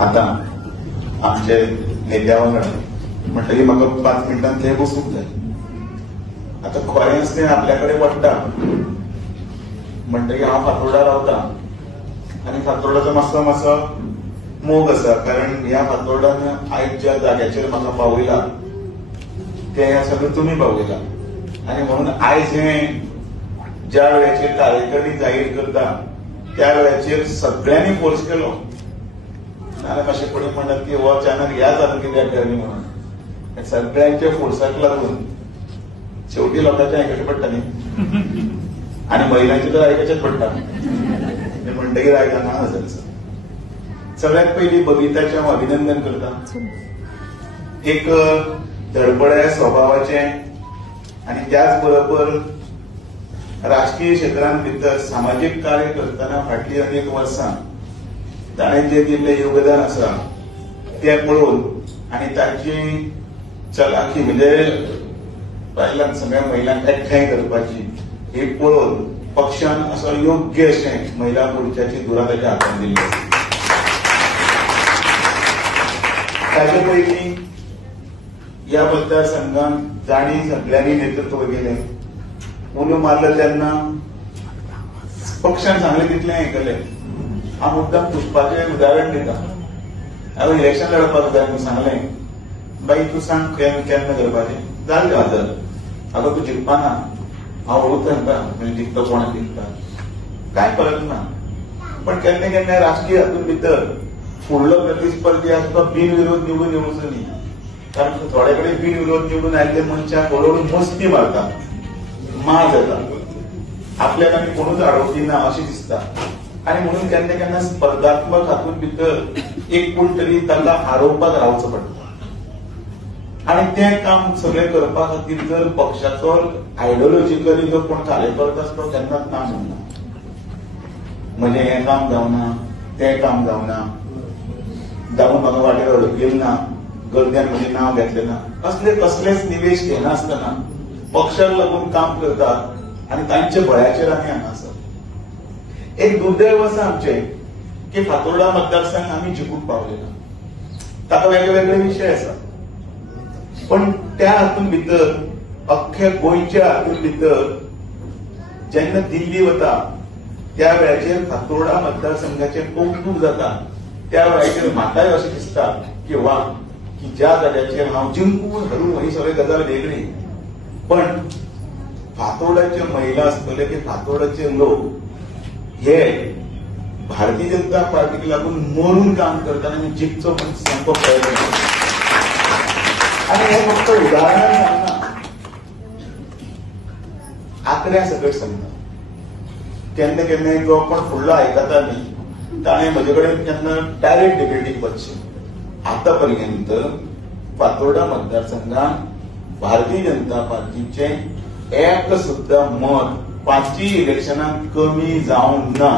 आता आमचे नेत्या वांगडा म्हटलं की म्हाका 5 मिनिटांत थंय बसूंक जाय. आता खरेंच तें आपल्याकडे पडटा म्हणटकीर हांव फातोर्डा रावता आनी फातोर्डाचो मातसो मोग आसा, कारण ह्या फातोर्डान आयज ज्या जाग्याचेर म्हाका पावयला ते सगळें तुमी पावयला. आनी म्हणून आयज हें ज्या वेळाचेर कार्यकर्ती जाहीर करता त्या वेळाचेर सगळ्यांनी फोर्स केलो. नाल्यार मातशें कोणी म्हणटात की हो चॅनल ह्या जाता कित्याक करनी म्हणून. सगळ्यांच्या फोर्साक लागून शेवटी लोकांचें आयकचें पडटा न्ही, आनी महिलांचें तर आयकचेंच पडटा. म्हणटकीर आयकना आसा. सगळ्यात पयलीं बबिताचें हांव अभिनंदन करता. एक धडपड्या स्वभावाचे आनी त्याच बरोबर राजकीय क्षेत्रांत भितर सामाजीक कार्य करतना फाटलीं अनेक वर्सां ताणें जें दिल्लें योगदान आसा तें पळोवन आनी ताची चलाखी म्हणजे बायलांक सगळ्या महिलांक एकठांय करपाची ही पळोवन पक्षान असो योग्य अशें महिला मोर्चाची धुरा ताच्या हातांत दिल्ली आसा. ताचे पयलीं ह्या मतदारसंघांत जाणी सगळ्यांनी नेतृत्व केलें. उलो मारलो तेन्ना पक्षान सांगलें तितलें आयकलें. हांव मुद्दाम पुष्पाचें उदाहरण दिता. हांवें इलेक्शन लडपाक जाय म्हूण सांगलें, बाई तूं सांग केन्ना करपाचें. जालें हजर. आगो तूं जिखपाना, हांव वळून सांगता म्हणजे जिखता कोणाक जिखता कांय फरक ना. पण केन्ना केन्ना राजकीय हातूंत भितर फुडलो प्रतिस्पर्धी आसा तो बिनविरोध निवडून येवचो न्ही. कारण थोडे कडेन बिनविरोध निवडून आयिल्ले मनशाक हळूहळू मस्ती मारता, मार जाता, आपल्याक आनी कोणूच आडोवपी ना अशें दिसता. आनी म्हणून केन्ना केन्ना स्पर्धात्मक हातूंत भितर एक कोण तरी ताका हारोवपाक रावचो पडटा. आनी तें काम सगळें करपा खातीर जर पक्षाचो आयडियोलॉजिकली जो कोण कार्यकर्तो आसा तो केन्नाच ना म्हणना. म्हणजे हें काम जावना, तें काम जावना, जावन म्हाका वाटेर अडकलें ना, गर्द्यान म्हजें नांव घेतलें ना, असले कसलेच निवेश घेनासतना पक्षाक लागून काम करतात आनी तांचे बळाचेर आमी हांगा आसात. एक दुर्दैव आसा आमचें की फातोर्डा मतदारसंघ आमी जिखूंक पावले ना. ताका वेगळे वेगळे विशय आसा. पण त्या हातूंत भितर अख्ख्या गोंयच्या हातूंत भितर जेन्ना दिल्ली वता त्या वेळाचेर फातोर्डा मतदारसंघाचें कौतुक जाता. त्या वेळाचेर म्हाकाय अशें दिसता की वा की ज्या जाग्याचेर हांव जिंकून हारून ही सगळी गजाल वेगळी, पण फातोर्डाचे महिला आसतले की फातोर्डाचे लोक हे भारतीय जनता पार्टीक लागून मरून काम करतात आनी जिखचो म्हणून सामको प्रयत्न करतात. आनी हे फक्त उदाहरण सांगना, आंकड्या सकट सांगता. केन्ना केन्ना जो कोण फुडलो आयकता न्ही ताणें म्हजे कडेन केन्ना डायरेक्ट डिबेटीक वचचें. आतापर्यंत फातोर्डा मतदारसंघात भारतीय जनता पार्टीचे एक सुद्धा मत 5 इलेक्शनांत कमी जावंक ना.